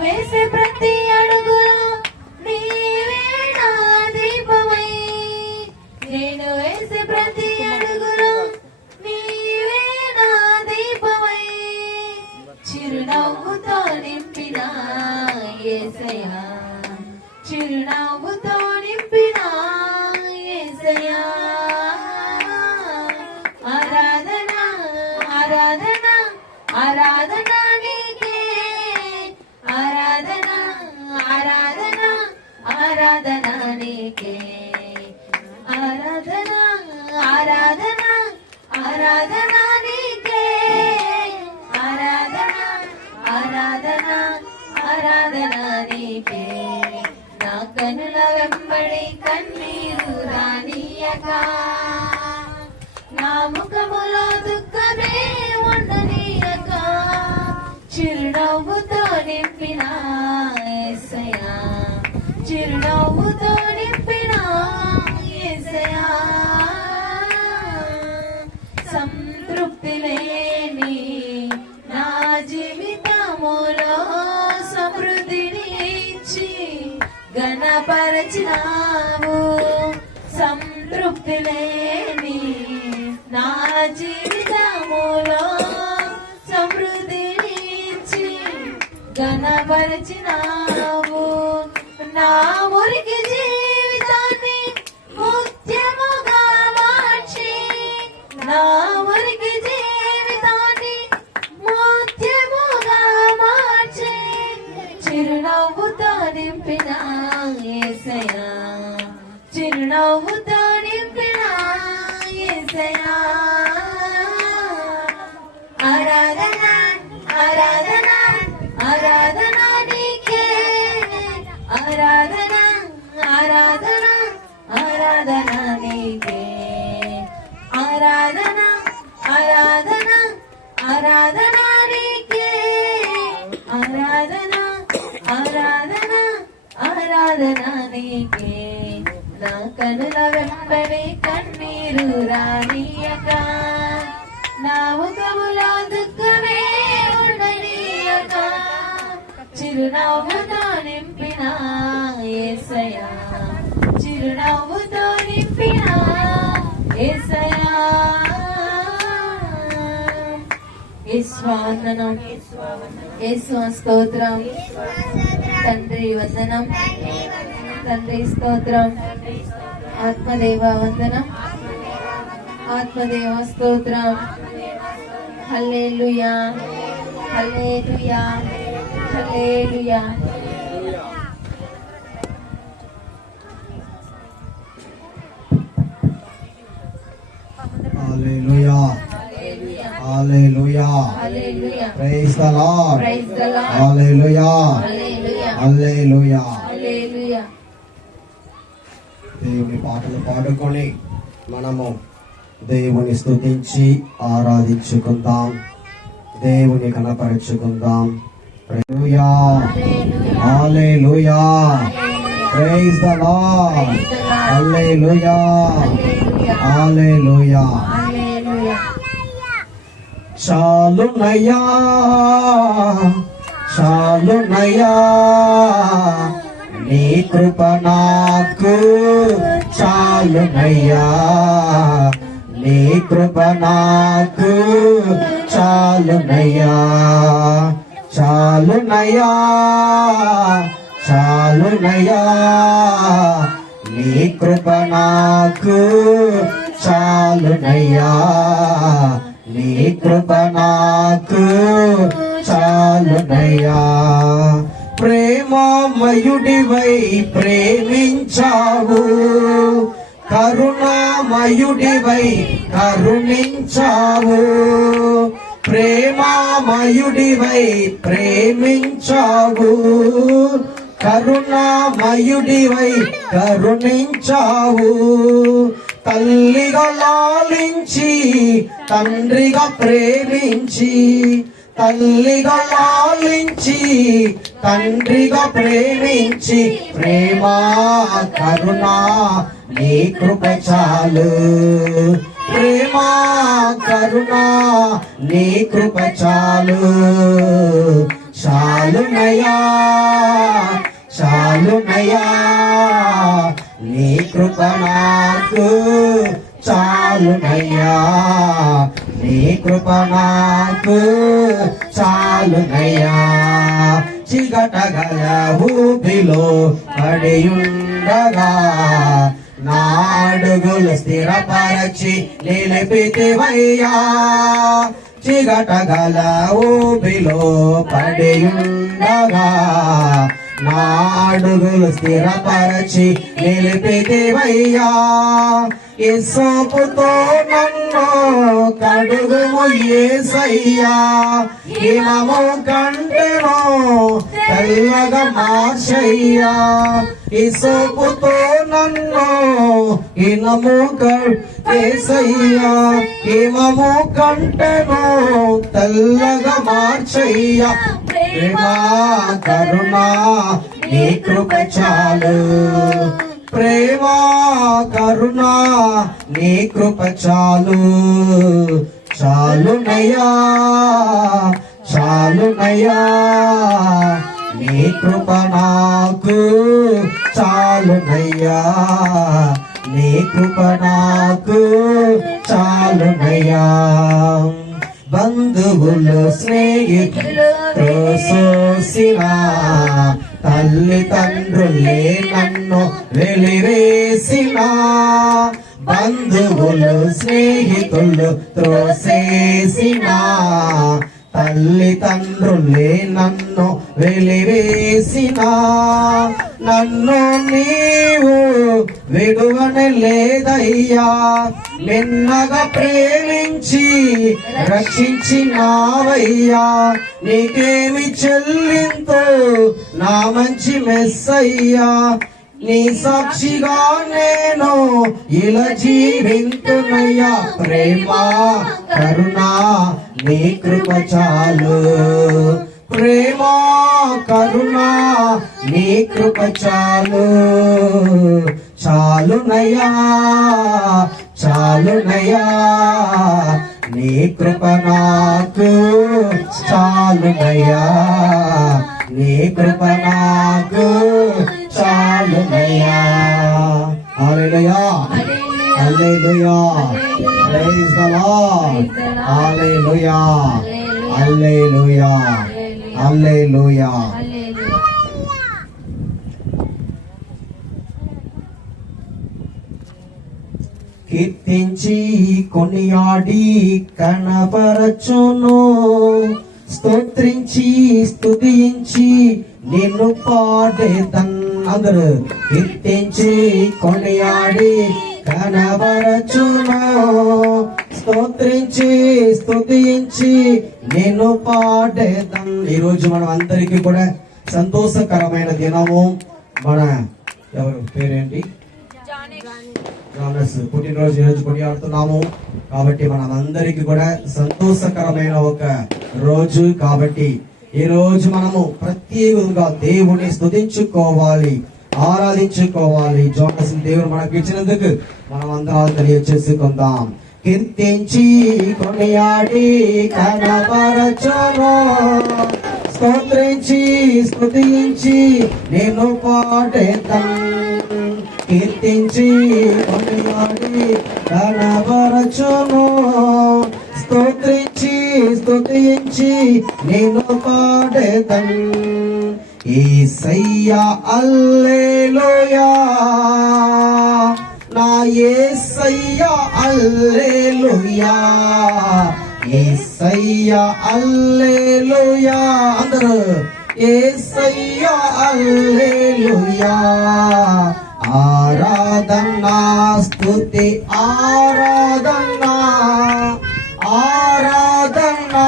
వేసే ప్రతి అడుగులో నీవే నా దీపమై, నేను వేసే ప్రతి అడుగులో నీవే నా దీపమై, చిరునవ్వుతో నింపిన యేసయ్యా, చిరునవ్వుతో నింపిన యేసయ్యా. ఆరాధన ఆరాధన ఆరాధన నీకే, ఆరాధన ఆరాధన ఆరాధన నీకే, ఆరాధన ఆరాధన ఆరాధన నీకే, ఆరాధన ఆరాధన ఆరాధన నీకే. నా కనుల వెంబడి కన్నీరు రానియక, నా ముఖములో దుఃఖమే ఉండనీయక, చిరునవ్వుతో నింపిన యేసయ్యా, చిరునవ్వుతో నింపిన యేసయ్యా. సంతృప్తి లేని నా జీవితములో సమృద్ధిని ఇచ్చి ఘనపరచినావు, సంతృప్తి లేని నా జీవితములో సమృద్ధిని ఇచ్చి ఘనపరచినావు. నా మురికి జీవితాన్ని ముత్యముగా మార్చి, నా మురికి జీవితాన్ని ముత్యముగా మార్చి, చిరునవ్వుతో నింపిన యేసయ్యా, చిరునవ్వుతో నింపిన యేసయ్యా. ఆరాధన ఆరాధన ఆరాధన నీకే, ఆరాధన ఆరాధన ఆరాధన నీకే, ఆరాధన ఆరాధన ఆరాధన నీకే, ఆరాధన ఆరాధన ఆరాధన నీకే. నా కనుల వెంబడి కన్నీరు రానియక, నా ముఖములో దుఃఖమే ఉండనీయక, చిరునవ్వుతో నింపిన యేసయ్యా, చిరునవ్వుతో నింపిన యేసయ్యా. యేసువా వందనం, యేసువా స్తోత్రం, తండ్రి వందనం, తండ్రి స్తోత్రం, ఆత్మదేవ వందనం, ఆత్మదేవ స్తోత్రం. Hallelujah hallelujah hallelujah. Hallelujah hallelujah hallelujah. Praise the Lord, praise the Lord. Hallelujah hallelujah hallelujah. Hallelujah. దేవుని పాటలు పాడుకొని మనము దేవుని స్తుతించి ఆరాధించుకుందాం, దేవుని కనపరుచుకుందాం. Hallelujah hallelujah praise the Lord, hallelujah hallelujah. చాలునయ్యా చాలునయ్యా నీ కృప నాకు చాలునయ్యా, నీ కృప నాకు చాలునయ్యా, చాలునయ్యా చాలునయ్యా నీ కృప నాకు చాలునయ్యా, నీ కృప నాకు చాలునయ్యా. ప్రేమమయుడివై ప్రేమించావు, కరుణామయుడివై కరుణించావు, ప్రేమమయుడివై ప్రేమించావు, కరుణామయుడివై కరుణించావు. తల్లిగా లాలించి తండ్రిగా ప్రేమించి, తల్లిగా లాలించి తండ్రిగా ప్రేమించి, ప్రేమ కరుణ నీ కృప చాలు, ప్రేమ కరుణ నీ కృప చాలు, చాలునయ్యా నాకు చాలునయ్యా, నీ కృప నాకు చాలునయ్యా. చిగటగల ఊపిలో పడియుండగా నా అడుగులు స్థిరపరచి నిలిపితివయ్యా. చిగటగల ఊపిలో పడియుండగా నా అడుగులు స్థిరపరచి నిలిపితివయ్యా. యేసుతో నన్ను కడుగుము యేసయ్యా, హిమము కంటెను తెల్లగా మార్చయ్యా. యేసుతో నన్ను హిమము యేసయ్యా, హిమము కంటెను తెల్లగా మార్చయ్యా. ప్రేమ కరుణ నీ కృప చాలు, ప్రేమ కరుణ నీ కృప చాలు. చాలునయ్యా, చాలునయ్యా, నీ కృప నాకు చాలునయ్యా, నీ కృప నాకు చాలునయ్యా. బంధువులు స్నేహితులు త్రోసోసిన తల్లిదండ్రులే నన్ను వెలివేసిన, బంధువులు స్నేహితులు త్రోసేసిన తల్లిదండ్రులే నన్ను వెలివేసిన, నన్ను నీవు విడువని లేదయ్యా. నిన్నగా ప్రేమించి రక్షించినావయ్యా. నీకేమి చెల్లింతో నా మంచి మెస్సయ్యా. నీ సాక్షిగా నేను ఇలా జీవింతునయ్యా. ప్రేమ కరుణ నీ కృప చాలు, ప్రేమ కరుణ నీ కృప చాలు. చాలునయ్యా, చాలునయ్యా, నీ కృప నాకు చాలునయ్యా, నీ కృప నాకు చాలునయ్యా. హల్లెలూయా, hallelujah, praise the Lord. Hallelujah, hallelujah, హల్లెలూయా. కీర్తించి కొనియాడి కనపరచును, స్తోత్రించి స్తుతించి నిన్ను పాడేదన్. అందరూ కీర్తించి కొనియాడి కనపరచును, స్తోత్రించి స్తుతించి నిన్ను పాడేదన్. ఈరోజు మనం అందరికీ కూడా సంతోషకరమైన దినము. మన ఎవరు పేరేంటి? జానస్ పుట్టినరోజు ఈరోజు కొనియాడుతున్నాము. కాబట్టి మనం అందరికీ కూడా సంతోషకరమైన ఒక రోజు. కాబట్టి ఈ రోజు మనము ప్రత్యేకంగా దేవుని స్తుతించుకోవాలి, ఆరాధించుకోవాలి. జానస్ దేవుడు మనకు ఇచ్చినందుకు మనం అందరం తెలియచేసుకుందాం. కీర్తించి కొనియాడి కనపరచును, స్తోత్రించి స్తుతించి నేను పాడేదన్. కీర్తించి కొనియాడి కనపరచును, స్తోత్రించి స్తుతించి నేను పాడేదన్. యేసయ్యా హల్లెలూయా, నా యేసయ్యా హల్లెలూయా, యేసయ్యా హల్లెలూయా. అందరూ యేసయ్యా హల్లెలూయా. ఆరాధనా స్తుతి ఆరాధనా, ఆరాధనా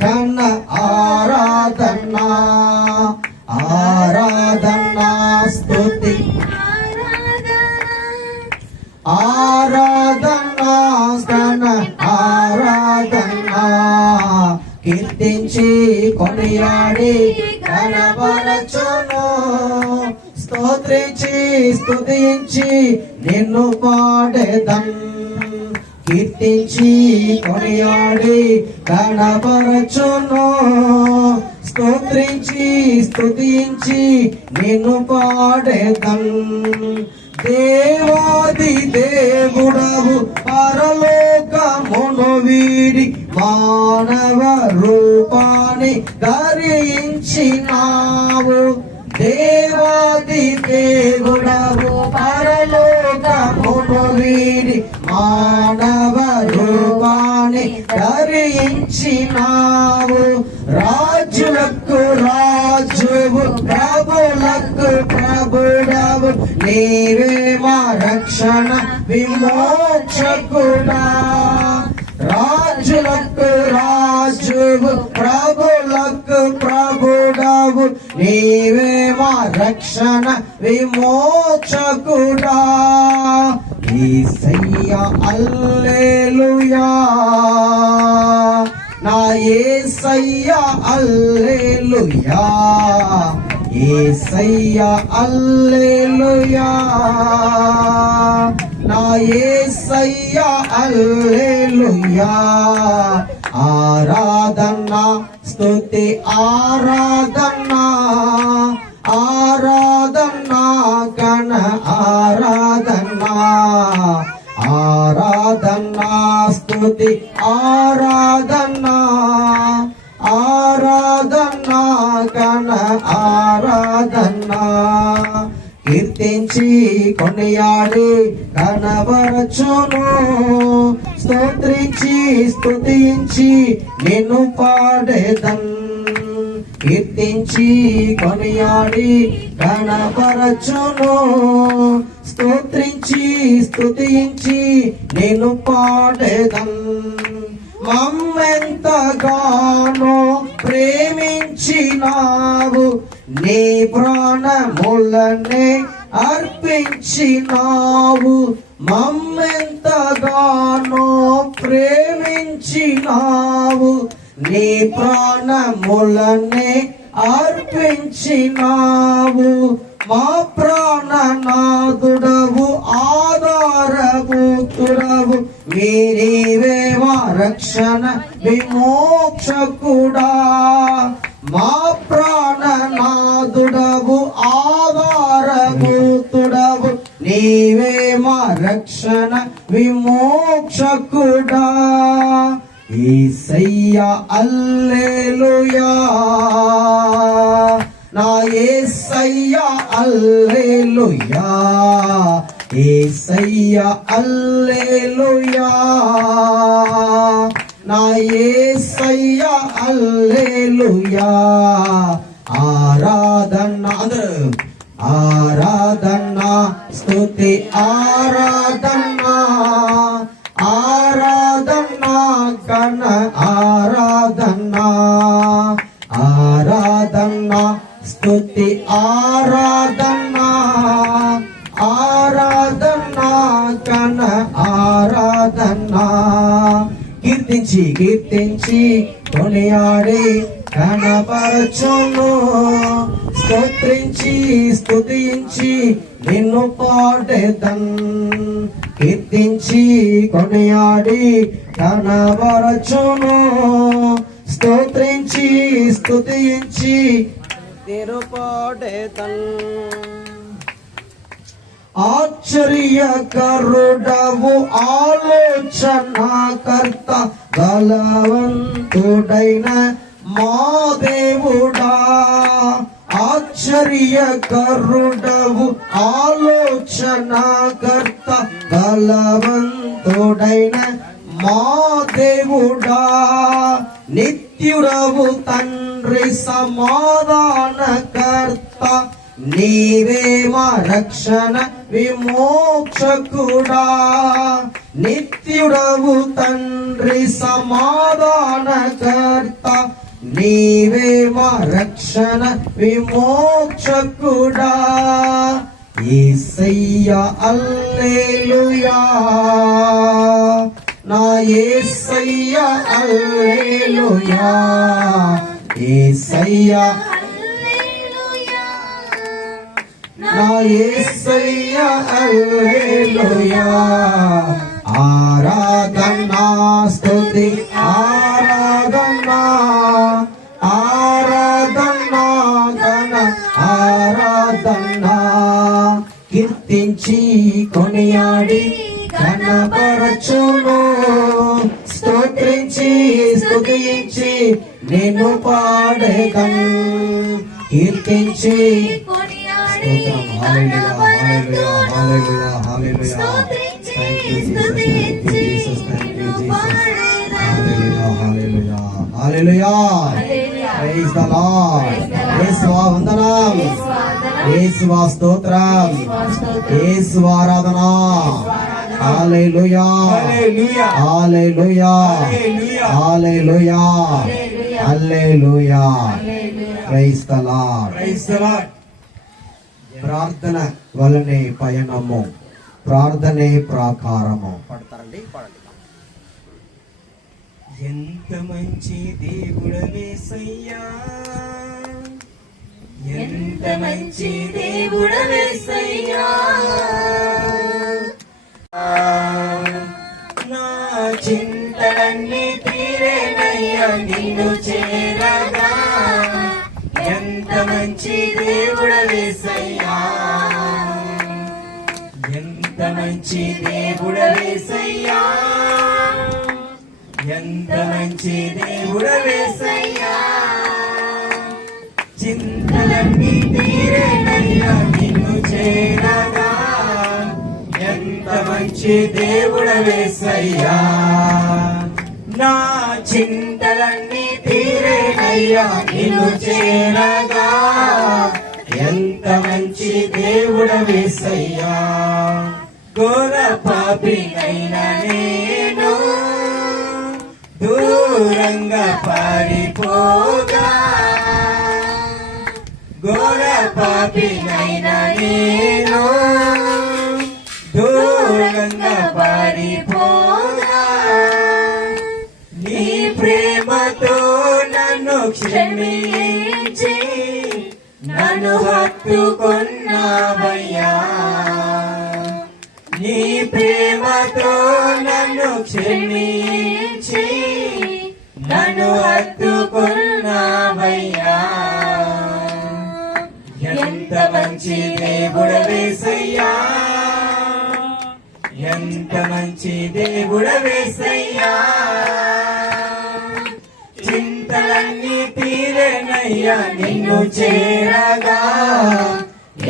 ఘన ఆరాధనా, ఆరాధనా స్తుతి ఆరాధనా ఘన ఆరాధనా. కీర్తించి కొనియాడి కనపరచును, స్తోత్రించి స్తుతించి నిన్ను పాడేదన్. కీర్తించి కొనియాడి కనపరచును, స్తోత్రించి స్తుతించి నిన్ను పాడేదన్. దేవాది దేవుడవు పరలోకమును వీడి మానవ రూపాన్ని ధరించినావు. దేవాది దేవుడవు పరలోకమును వీడి మానవ రూపాన్ని ధరించినావు. రాజులకు రాజువు ప్రభులకు ప్రభుడవు నీవే మా రక్షణ విమోచకుడా. రాజులకు రాజువు ప్రభులకు ప్రభుడవు నీవే మా రక్షణ విమోచకుడా. యేసయ్యా హల్లెలూయా, నా యేసయ్యా హల్లెలూయా, యేసయ్యా హల్లెలూయా, నా యేసయ్యా హల్లెలూయా. ఆరాధన స్తుతి ఆరాధన, ఆరాధన గణ ఆరాధన, ఆరాధన స్తుతి ఆరాధన, ఆరాధన గణ ఆరాధన. కీర్తించి కొనియాడి కనబరచును, స్తోత్రించి స్తుతించి నిన్ను పాడేదన్. కీర్తించి కొనియాడి కనబరచును, స్తోత్రించి స్తుతించి నిన్ను పాడేదన్. మమ్మెంతగానో ప్రేమించినావు, నీ ప్రాణములనే అర్పించినావు. మమ్మెంతగానో ప్రేమించినావు, నీ ప్రాణములనే అర్పించినావు. మా ప్రాణనాథుడవు ఆధారభూతుడవు నీవే మా రక్షణ విమోచకుడా. మా ప్రాణనాథుడవు ఆధారభూతుడవు నీవే మా రక్షణ విమోచకుడా. యేసయ్యా హల్లెలూయా, నా యేసయ్యా హల్లెలూయా, యేసయ్యా హల్లెలూయా, నా యేసయ్యా హల్లెలూయా. ఆరాధన అందరూ ఆరాధన స్తుతి ఆరాధన, ఆరాధన గణ ఆరాధన, ఆరాధన స్తుతి ఆరాధన, ఆరాధన గణ ఆరాధన. కీర్తించి కీర్తించి కొనియాడి కనపరచును, స్తోత్రించి స్తుతించి నిన్ను పాడేదన్. కీర్తించి కొనియాడి కనపరచును, స్తోత్రించి స్తుతించి నిన్ను పాడేదన్. ఆశ్చర్యకరుడవు ఆలోచనకర్త బలవంతుడైన మా దేవుడా. ఆశ్చర్యకరుడవు ఆలోచనకర్త బలవంతుడైన మా దేవుడా. నిత్యుడవు తండ్రి సమాధానకర్త నీవే మా రక్షణ విమోచకుడా. నిత్యుడవు తండ్రి సమాధానకర్త నీవే మా రక్షణ విమోచకుడా. యేసయ్యా హల్లెలూయా, నా యేసయ్యా హల్లెలూయా, యేసయ్యా నా యేసయ్యా హల్లెలూయా. ఆరాధన స్తుతి ఆరాధన, ఆరాధన గణ ఆరాధన. కీర్తించి స్తుతించి కొనియాడి కనపరచును. స్తోత్రించి స్తుతించి నేను పాడేదను, కీర్తించి కొనియాడి స్తోత్రం. Hallelujah, hallelujah, hallelujah, hallelujah. Thank you, Jesus. Thank you, Jesus. Thank you, Jesus. Hallelujah, hallelujah, hallelujah. Praise the Lord. యేసువా వందనం, యేసువా స్తోత్రం, యేసువా ఆరాధన. హల్లెలూయా, hallelujah, hallelujah, hallelujah, hallelujah. Praise the Lord. Praise the Lord. ప్రార్థన వలనే పయనము, ప్రార్థనే ప్రాకారము. పడతారండి, పడండి. ఎంత మంచి దేవుడవేసయ్యా, ఎంత మంచి దేవుడవేసయ్యా, నా చింతలన్నీ తీరేనయ్యా నిన్ను చేరగా. ఎంత మంచి దేవుడవేసయ్యా, ఎంత మంచి దేవుడవేసయ్యా, ఎంత మంచి దేవుడవేసయ్యా. చింతలన్నీ తీరేనయ్యా నిన్ను చేరగా. ఎంత మంచి దేవుడవేసయ్యా, నా చింతలన్నీ తీరేనయ్యా నిన్ను చేరగా. ఎంత మంచి దేవుడవేసయ్యా. ఘోర పాపినైనా నేను దూరంగా పారిపోగా, ఘోర పాపినైనా నేను దూరంగా పారిపోగా. నీ ప్రేమతో నన్ను క్షమించి నన్ను హత్తుకొన్నావయ్యా. నీ ప్రేమతో నన్ను క్షమించి నన్ను హత్తుకొన్నావయ్యా. ఎంత మంచి దేవుడవేసయ్యా, ఎంత మంచి దేవుడవేసయ్యా. చింతలన్నీ తీరేనయ్యా నిన్ను చేరగా.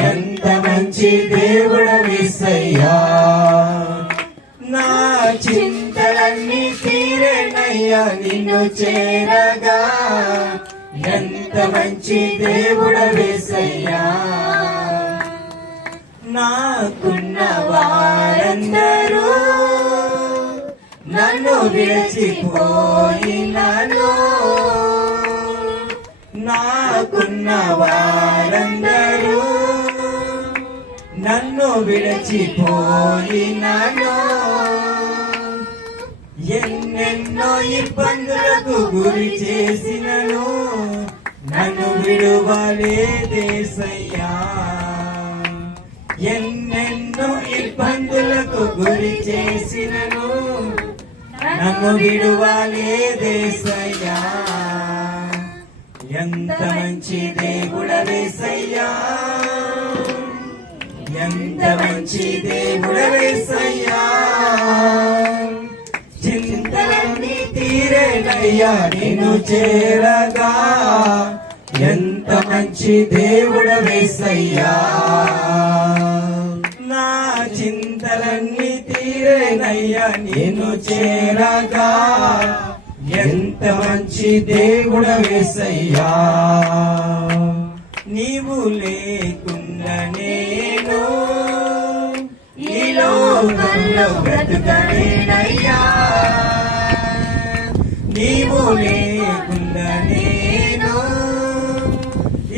ఎంత మంచి దేవుడవేసయ్యా, నా చింతలన్నీ తీరేనయ్యా నిన్ను చేరగా. ఎంత మంచి దేవుడవేసయ్యా. నాకున్న వారందరూ నన్ను విడిచిపోయినాను. నాకున్న వారందరూ నన్ను విడిచిపోయినాను. ఎన్నెన్నో ఇబ్బందులకు గురి చేసినను నన్ను విడువలేదేసయ్యా. ఎన్నెన్నో ఇబ్బందులకు గురి చేసినను నన్ను విడువలేదేసయ్యా. ఎంత మంచి దేవుడవేసయ్యా, ఎంత మంచి దేవుడవేసయ్యా. చింతలన్నీ తీరేనయ్యా నిన్ను చేరగా. ఎంత మంచి దేవుడవేసయ్యా, నా చింతలన్నీ తీరేనయ్యా నిన్ను చేరగా. ఎంత మంచి దేవుడవేసయ్యా. నీవు లేకుండా నేను ఈ లోకంలో బ్రతుకలేనయ్యా. నీవు లేకుండా నేను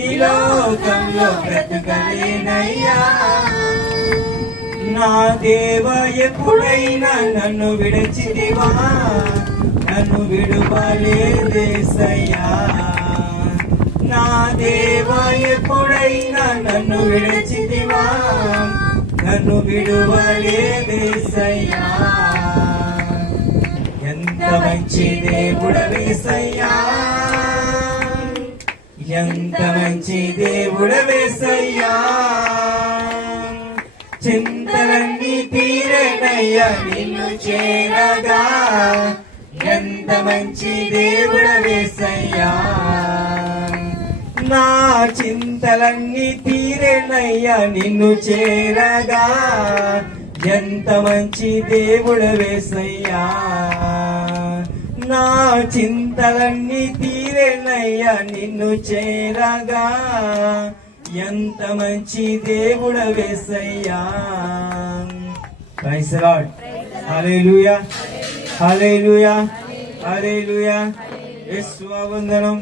ఈ లోకంలో బ్రతుకలేనయ్యా. నా దేవ ఎప్పుడైనా నన్ను విడిచిదివా, నన్ను విడువలేదేసయ్యా. నా దేవ ఎప్పుడైనా నన్ను విడిచిదివా, నన్ను విడువలేదేసయ్యా. ఎంత మంచి దేవుడవేసయ్యా, ఎంత మంచి దేవుడవేసయ్యా. చింతలన్నీ తీరేనయ్యా నిన్ను చేరగా ఎంత మంచి దేవుడవేసయ్యా నా చింతలన్నీ తీరేనయ్యా నిన్ను చేరగా ఎంత మంచి దేవుడవేసయ్యా నా చింతలన్నీ తీరేనయ్యా నిన్ను చేరగా ఎంత మంచి దేవుడవేసయ్యా praise the Lord hallelujah hallelujah హల్లెలూయా యేసువా వందనం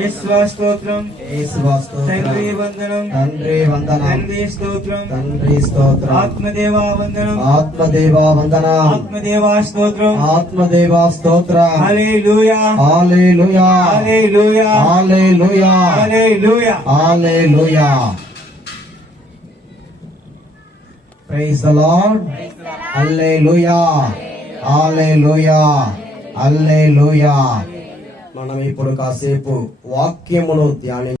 యేసువా స్తోత్రం యేసువా స్తోత్రం. తండ్రి వందనం తండ్రి వందనం. తండ్రి స్తోత్రం తండ్రి స్తోత్రం. ఆత్మదేవా వందనం ఆత్మదేవా వందనం. ఆత్మదేవా స్తోత్రం ఆత్మదేవా స్తోత్రం. Hallelujah hallelujah hallelujah hallelujah hallelujah hallelujah. Praise the Lord. Hallelujah hallelujah hallelujah. మనం ఇప్పుడు కాసేపు వాక్యమును ధ్యాని